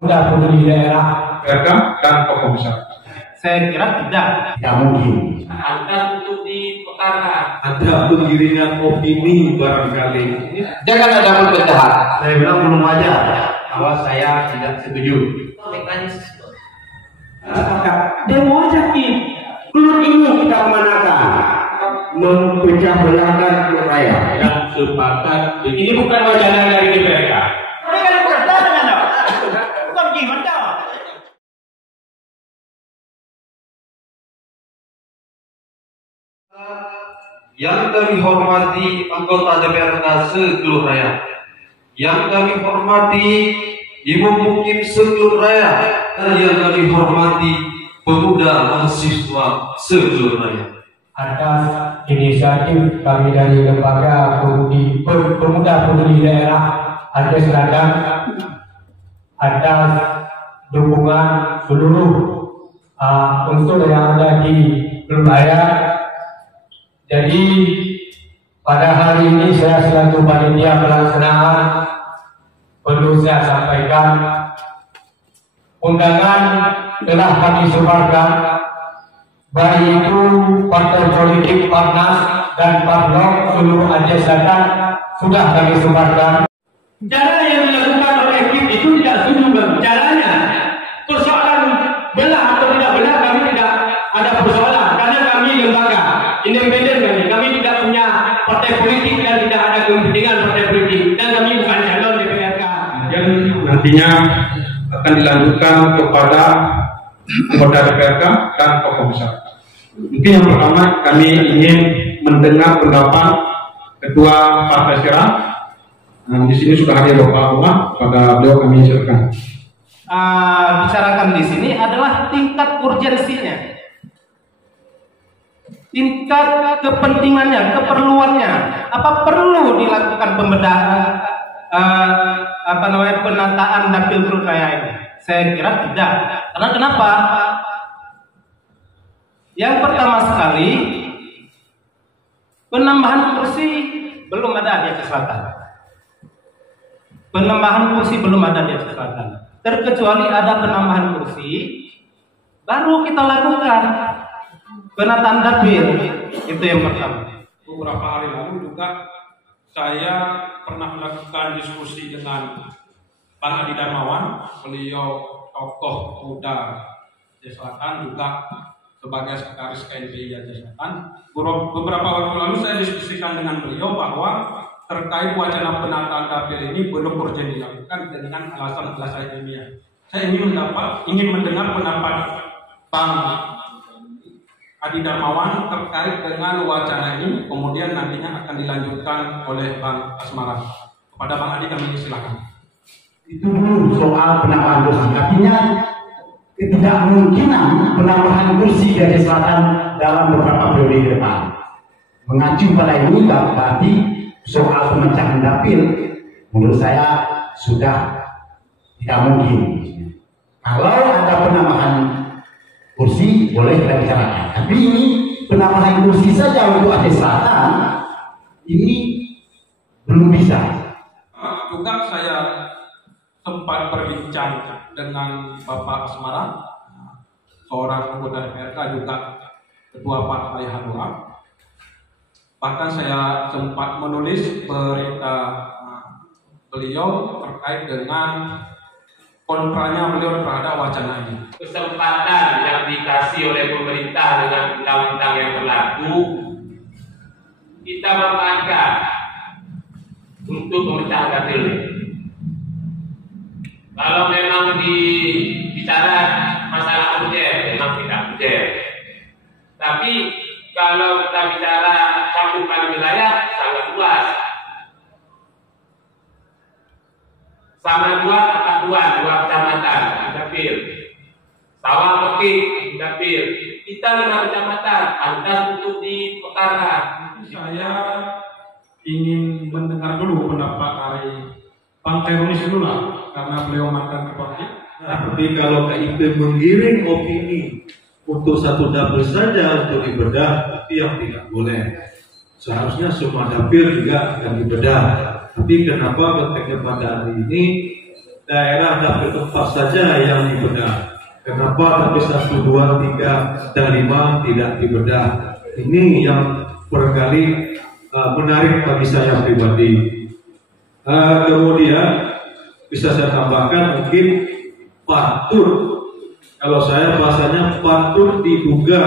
Sudah peduli daerah RK dan tokoh masyarakat. Saya kira tidak mungkin. Ada untuk diperkara. Ada penggiringan opini barangkali. Jangan ada perpecahan. Saya bilang belum wajar bahwa saya tidak setuju. Mekanisme. Demo aja keluar ini kita kemanakan? Mempecah belahkan Teluk Raya. Yang sepakat Ini bukan wacana dari DPRK. Bukan gimana? Yang kami hormati anggota DPRK se-Teluk Raya, yang kami hormati Ibu Mukim se-Teluk Raya, dan yang kami hormati pemuda mahasiswa se-Teluk Raya. Atas inisiatif kami dari Lembaga Pemuda Peduli Daerah Aceh Selatan, atas dukungan seluruh unsur yang ada di Teluk Raya. Jadi pada hari ini saya selaku panitia pelaksanaan perlu saya sampaikan, undangan telah kami sebarkan, baik itu partai politik Parnas dan Parlok seluruh Aceh Selatan sudah kami sebarkan. Cara yang dilakukan oleh KIP itu tidak setuju, caranya. Persoalan belah atau tidak belah kami tidak ada persoalan, karena kami lembaga independen, kami tidak punya partai politik dan tidak ada kepentingan partai politik, dan kami bukan calon DPRK. yang nantinya akan dilanjutkan kepada anggota DPRK dan tokoh masyarakat. Mungkin yang pertama kami ingin mendengar pendapat Ketua Partai Sera. Di sini sudah hadir Bapak Umar, pada beliau kami silakan. Bicarakan di sini adalah tingkat urgensinya, tingkat kepentingannya, keperluannya. Apa perlu dilakukan pembedahan, penataan dapil Teluk Raya ini? Saya kira tidak. Karena kenapa? Yang pertama sekali, penambahan kursi belum ada di Aceh Selatan. Penambahan kursi belum ada di Aceh Selatan. Terkecuali ada penambahan kursi, baru kita lakukan penataan dapil. Itu yang pertama. Beberapa hari lalu juga saya pernah melakukan diskusi dengan Bang Adi Darmawan, beliau tokoh muda Aceh Selatan, juga sebagai sekretaris KNPI Aceh Selatan. Beberapa waktu lalu saya diskusikan dengan beliau bahwa terkait wacana penataan dapil ini belum urgen dilakukan dengan alasan-alasan ilmiah. Saya ingin mendengar pendapat Bang Adi Darmawan terkait dengan wacana ini, kemudian nantinya akan dilanjutkan oleh Bang Asmara. Kepada Bang Adi kami silakan. Itu dulu soal penambahan kursi. Artinya ketidakmungkinan penambahan kursi di Aceh Selatan dalam beberapa periode ke depan. Mengacu pada ini berarti soal pemecahan dapil menurut saya sudah tidak mungkin. Kalau ada penambahan kursi boleh kita bicarakan. Tapi ini penambahan kursi saja untuk Aceh Selatan ini belum bisa. Juga saya sempat berbincang dengan Bapak Asmara, seorang anggota DPRK juga ketua Partai Hanura. Bahkan saya sempat menulis berita beliau terkait dengan kontranya beliau terhadap wacana ini. Kesempatan yang dikasih oleh pemerintah dengan undang-undang yang berlaku, kita manfaatkan untuk pemecahan dapil. Kalau memang bicara masalah urgen, memang tidak urgen. Tapi kalau kita bicara cakupan wilayah sangat luas. Sama dua kecamatan dapil. Sawah Mekik dapil. Kita 5 kecamatan, pantas untuk diperkarakan. Saya ingin mendengar dulu pendapat dari Bang Teronis dulu lah, karena beliau mantan ketua. Tapi kalau KIP menggiring opini untuk satu dapil saja untuk dibedah, itu yang tidak boleh. Seharusnya semua dapil juga akan dibedah. Tapi kenapa konteksnya pada hari ini daerah dapil tempat saja yang dibedah. Kenapa dapil 1, 2, 3, dan 5 tidak dibedah? Ini yang barangkali menarik bagi saya pribadi. Kemudian bisa saya tambahkan mungkin patut, kalau saya bahasanya patut diduga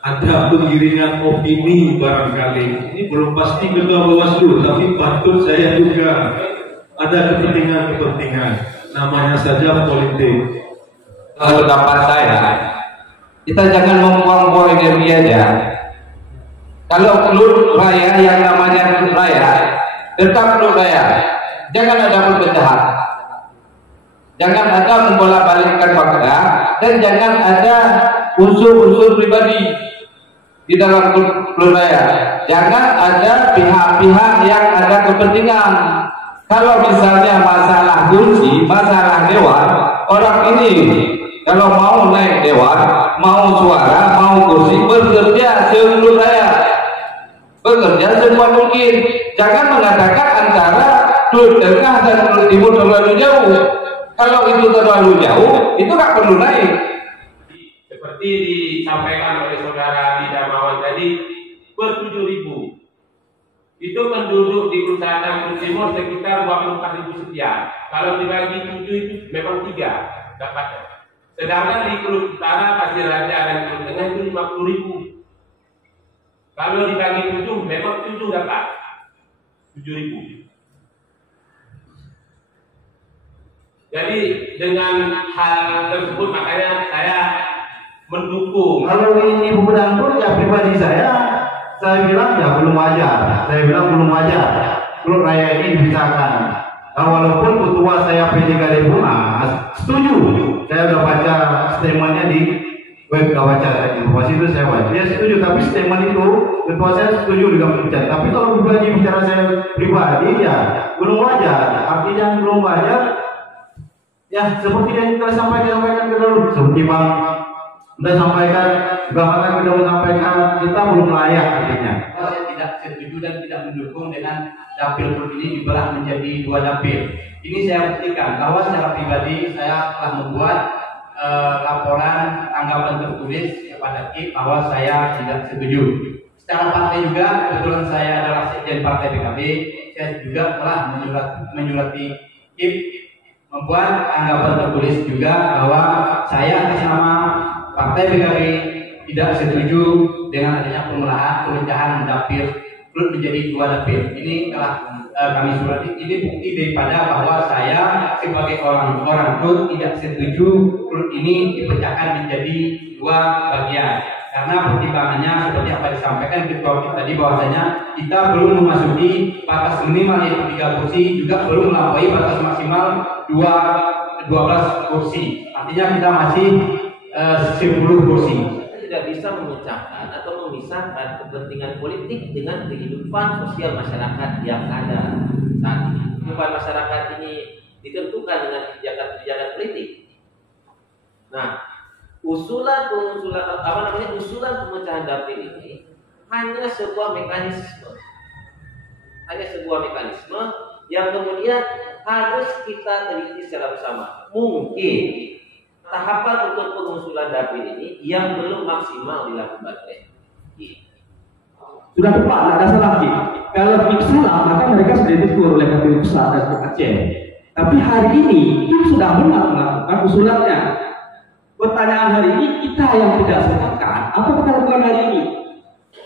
ada penggiringan opini barangkali. Ini belum pasti ketua Bawaslu, tapi patut saya duga ada kepentingan-kepentingan. Namanya saja politik. Pendapat saya, kita jangan membuang-buang energi aja. Kalau kelut raya yang namanya kelut raya, tetap kelut raya. Jangan ada perpecahan, jangan ada membolak-balikkan fakta, dan jangan ada unsur-unsur pribadi di dalam kelut raya. Jangan ada pihak-pihak yang ada kepentingan. Kalau misalnya masalah kursi, masalah dewan, orang ini kalau mau naik dewan, mau suara, mau kursi, bekerja seluruh raya, bekerja semua mungkin. Jangan mengatakan antara kelut tengah dan kelut timur terlalu jauh. Kalau itu terlalu jauh, itu nggak perlu naik. Seperti disampaikan oleh saudara di Darmawan tadi, per 7.000 itu penduduk di Kesultanan Kelut Timur sekitar 24.000 sekian. Kalau dibagi 7 itu memang 3 dapatnya. Sedangkan di Kelut Utara, Pasir Raja dan Kelut Tengah itu 50.000. Kalau dibagi 7 memang 7 dapat 7.000. Jadi dengan hal tersebut makanya saya mendukung. Kalau ini pembedahan pun ya pribadi saya bilang ya belum wajar. Saya bilang belum wajar. Kelut raya ini dibicarakan. Nah, walaupun ketua saya P3 Depunas setuju. Saya udah baca statementnya di web baca informasi itu saya baca. Dia setuju, tapi statement itu ketua saya setuju dengan pembicaraan. Tapi kalau pribadi bicara saya pribadi ya belum wajar. Artinya belum wajar. Ya seperti yang kita sampaikan ke dulu. Seperti Bang sudah sampaikan, bahkan sudah menyampaikan kita belum layak artinya. Saya tidak setuju dan tidak mendukung dengan dapil ini dibelah menjadi 2 dapil. Ini saya buktikan bahwa secara pribadi saya telah membuat laporan tanggapan tertulis kepada KIP bahwa saya tidak setuju. Secara partai juga, kebetulan saya adalah sekjen partai PKB, saya juga telah menyurati KIP membuat tanggapan tertulis juga bahwa saya atas nama Partai PKB tidak setuju dengan adanya pemecahan dapil Kelut menjadi 2 dapil. Ini telah kami surati. Ini bukti daripada bahwa saya sebagai orang Kelut tidak setuju Kelut ini dipecahkan menjadi 2 bagian. Karena pertimbangannya seperti apa disampaikan ketua kita tadi bahwasanya kita belum memasuki batas minimal yaitu 3 kursi, juga belum melampaui batas maksimal 12 kursi. Artinya kita masih 10 kursi. Tidak bisa memecahkan atau memisahkan kepentingan politik dengan kehidupan sosial masyarakat yang ada saat ini. Kehidupan masyarakat ini ditentukan dengan kebijakan-kebijakan politik. Nah, usulan pemecahan dapil ini hanya sebuah mekanisme, yang kemudian harus kita teliti secara bersama. Mungkin tahapan untuk pengusulan dapil ini yang belum maksimal dilakukan oleh KIP. Sudah tepat, tidak ada salah KIP. Kalau KIP salah, maka mereka sudah ditegur oleh KPU Pusat dan Aceh. Tapi hari ini KIP sudah benar melakukan usulannya. Pertanyaan hari ini kita yang tidak sepakat, apa kita lakukan hari ini?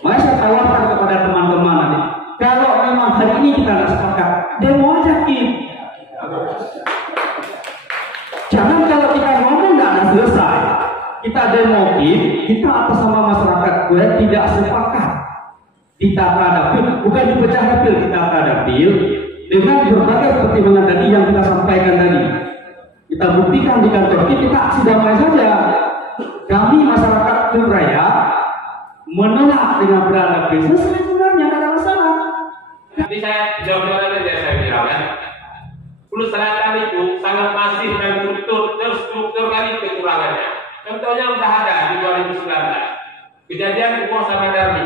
Mari saya tawarkan kepada teman-teman nanti. Kalau memang hari ini kita tidak sepakat, demo aja KIP. Jangan kalau kita ngomong tidak ada selesai. Kita demo KIP, kita atas nama masyarakat gue tidak sepakat. Di tata dapil, bukan dipecah dapil, di tata dapil dengan berbagai pertimbangan tadi yang kita sampaikan tadi. Kita buktikan di kantor kita aksi damai saja. Kami masyarakat Kelut Raya menolak dengan berada dapil. Selesai sebenarnya, tidak ada masalah. Nanti saya jawab saja saya bilang ya. Kelut Selatan itu sangat masif dan terstruktur kali kekurangannya. Contohnya sudah ada di 2019. Kejadian Umuh sama Darmi.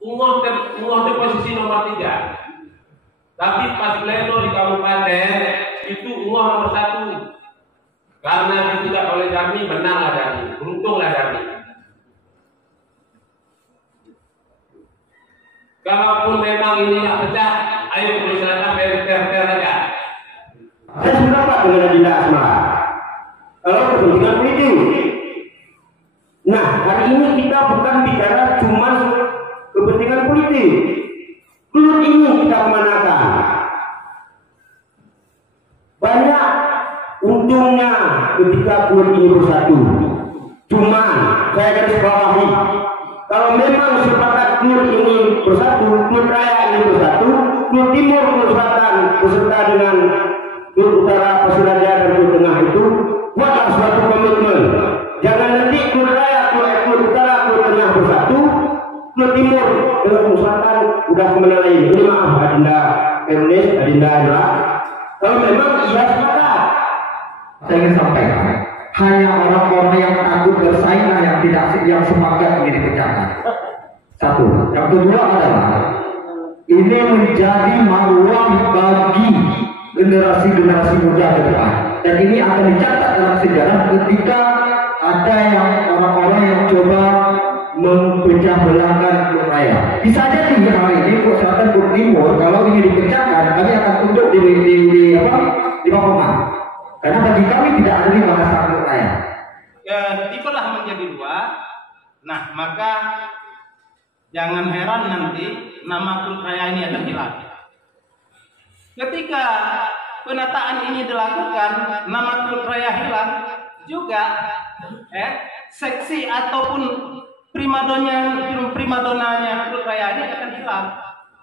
Umuh itu posisi nomor 3. Tapi pas pleno di kabupaten itu Allah nomor 1. Karena ditugas oleh Darmi, menanglah Darmi, beruntunglah Darmi. Kalaupun memang ini nggak pecah, ayo persilakan ter aja. Saya sudah Pak dengan Dinda Asma. Kalau kepentingan politik. Nah, hari ini kita bukan bicara cuma kepentingan politik. Dulu ini kita kemanakan. Banyak untungnya ketika klub ini bersatu. Cuma saya garis bawahi, kalau memang sepakat klub ini bersatu, klub raya ini bersatu, klub timur, klub selatan beserta dengan klub utara, Pasiraja dan klub tengah itu buatlah suatu komitmen. Jangan nanti klub raya, klub utara, klub tengah bersatu, klub timur dan klub selatan udah kemana lain. Ini maaf Adinda Ernest, Adinda Indra. Kalau memang iya sepakat, saya ingin sampaikan, hanya orang-orang yang takut bersaing yang semangat ini dipecahkan. Satu. Yang kedua adalah ini menjadi maruah bagi generasi-generasi muda ke depan. Dan ini akan dicatat dalam sejarah ketika ada yang orang-orang yang coba mempecah belahkan klub raya. Bisa jadi hari ini klub selatan, klub timur, kalau ini dipecahkan, kami akan tunduk di Pakuman. Karena bagi kami tidak ada di bahasa klub raya. Dibelah menjadi 2. Nah, maka jangan heran nanti nama klub raya ini akan hilang. Ketika penataan ini dilakukan, nama klub raya hilang juga, seksi ataupun primadonanya klub raya ini akan hilang.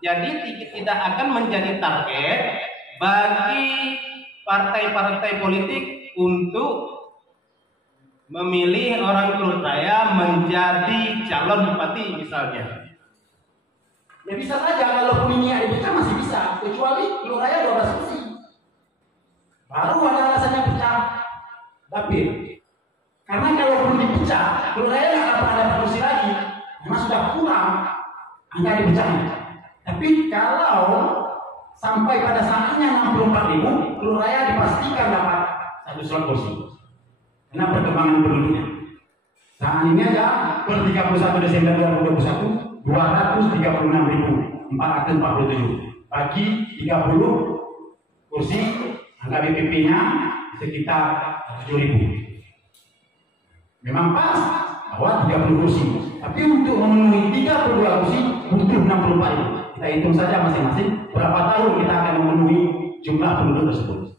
Jadi tidak akan menjadi target bagi partai-partai politik untuk memilih orang klub raya menjadi calon bupati misalnya. Ya bisa saja kalau ini dipecah masih bisa, kecuali klub raya 12 kursi. Baru ada alasannya pecah dapil. Karena kalau belum dipecah, klub raya nggak akan ada kursi lagi. Memang sudah kurang angka dipecahnya. Tapi kalau sampai pada saatnya 64.000, klub raya dipastikan dapat 1 slot kursi. Karena perkembangan penduduknya. Saat ini aja per 31 Desember 2021 236.447 bagi 30 kursi, angka BPP-nya sekitar 7.000. Memang pas bahwa 30 kursi, tapi untuk memenuhi 32 kursi butuh 64.000. Kita hitung saja masing-masing berapa tahun kita akan memenuhi jumlah penduduk tersebut.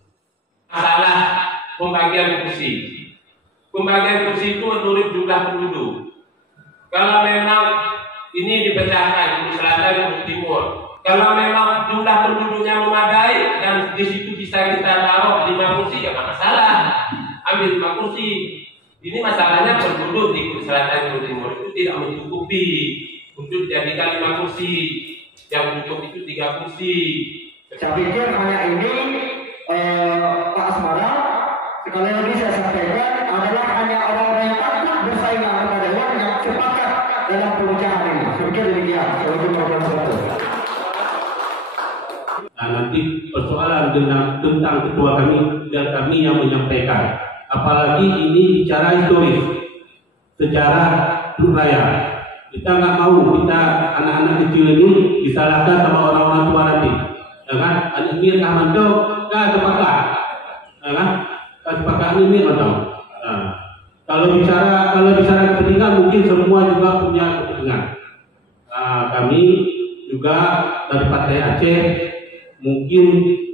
Masalah pembagian kursi. Pembagian kursi itu menurut jumlah penduduk. Kalau memang ini dipecahkan di selatan dan timur, kalau memang jumlah penduduknya memadai dan di situ bisa kita taruh 5 kursi, ya nggak masalah. Ambil 5 kursi. Ini masalahnya penduduk di selatan dan timur itu tidak mencukupi untuk dijadikan 5 kursi. Yang cukup itu 3 kursi. Saya pikir hanya ini Pak Asmara, sekali lagi saya sampaikan adalah hanya orang-orang yang takut bersaing antar dewan yang sepakat dalam pemecahan ini. Saya pikir demikian. Nah, nanti persoalan tentang ketua kami dan kami yang menyampaikan. Apalagi ini bicara historis, sejarah klub raya. Kita nggak mau kita anak-anak kecil ini disalahkan sama orang-orang tua nanti. Ya kan? Ini Ahmad tuh nggak sepakat. Ya kan? Kesepakatan ini betul. Nah, kalau bicara kepentingan mungkin semua juga punya kepentingan. Nah, kami juga dari Partai Aceh mungkin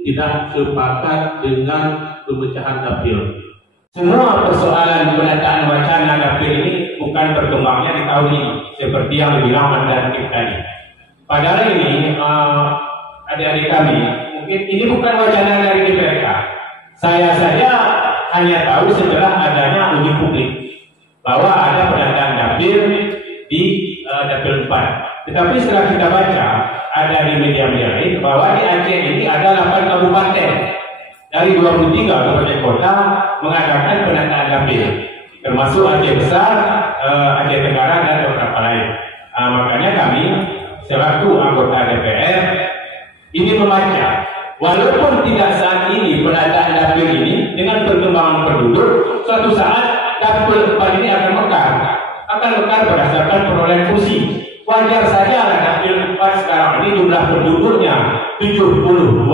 tidak sepakat dengan pemecahan dapil. Semua persoalan penataan wacana dapil ini bukan berkembangnya di tahun ini, seperti yang dibilang Anda tadi. Padahal ini adik-adik kami, mungkin ini bukan wacana dari DPRK. Saya saja hanya tahu setelah adanya uji publik bahwa ada penataan dapil di dapil 4. Tetapi setelah kita baca ada di media-media lain bahwa di Aceh ini ada 8 kabupaten dari 23 kabupaten kota mengadakan penataan dapil, termasuk Aceh Besar, Aceh Tenggara dan beberapa lain. Makanya kami selaku anggota DPR ini membaca Walaupun tidak saat ini penataan dapil ini, dengan perkembangan penduduk, suatu saat dapil 4 ini akan mekar berdasarkan perolehan kursi. Wajar saja dapil 4 sekarang ini jumlah penduduknya 72.000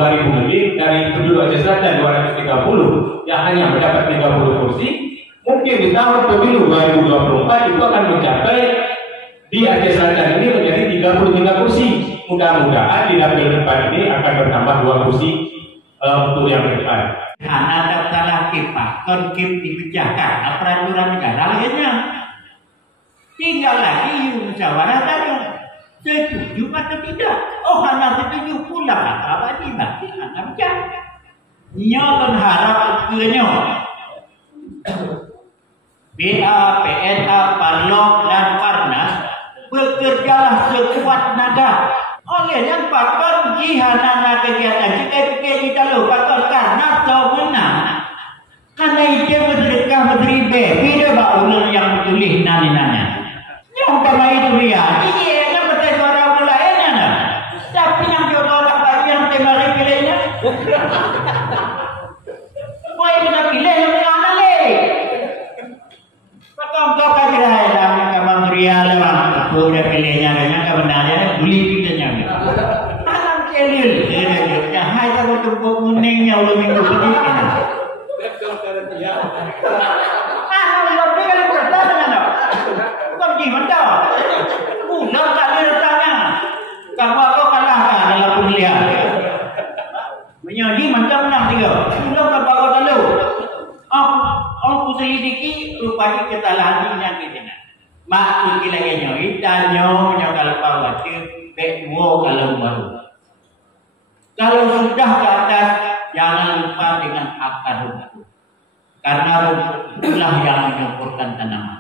lebih dari penduduk Aceh Selatan 230 yang hanya mendapat 30 kursi. Mungkin di tahun pemilu 2024 itu akan mencapai di Aceh Selatan ini menjadi 33 kursi. Mudah-mudahan di dapil 4 ini akan bertambah 2 kursi untuk yang ke depan. Karena salah kipas, konkim dipecahkan, peraturan negara lainnya. Tinggal lagi musyawarah tadi. Setuju atau tidak? Oh, karena setuju pula apa berarti anak macam. Nyoton harap kenyo. BA, PNA, Parlok dan Parnas bekerjalah sekuat naga. Oleh yang pakar jihanana kegiatan kita di dalam pakar karena sebenarnya karena itu bersedekah beribe tidak baulun yang tulis nani-nanya. Yang pertama itu dia, iya kan betul suara lainnya nah. Tapi yang jodoh orang bagi yang temari pilihnya. Boy kita pilih yang mana le? Pakam kau kasih dah dalam kamar ria lewat. Aku udah pilihnya banyak kebenarannya beli pilihnya. Alam kelil, dia hai tak bertumpuk kuningnya ulah minggu sedikit. Gimana? Udah tak ada datanya. Kamu aku kalahkan dalam pemilihan. Menyanyi macam menang 3. Udah tak aku tahu. Aku selidiki rupanya kesalahan yang kita nak. Mak tu lagi nyoi danyo kalau khawatir bekwo kalau baru. Kalau sudah ke atas jangan lupa dengan akar rumput. Karena rumput itulah yang menyuburkan tanaman.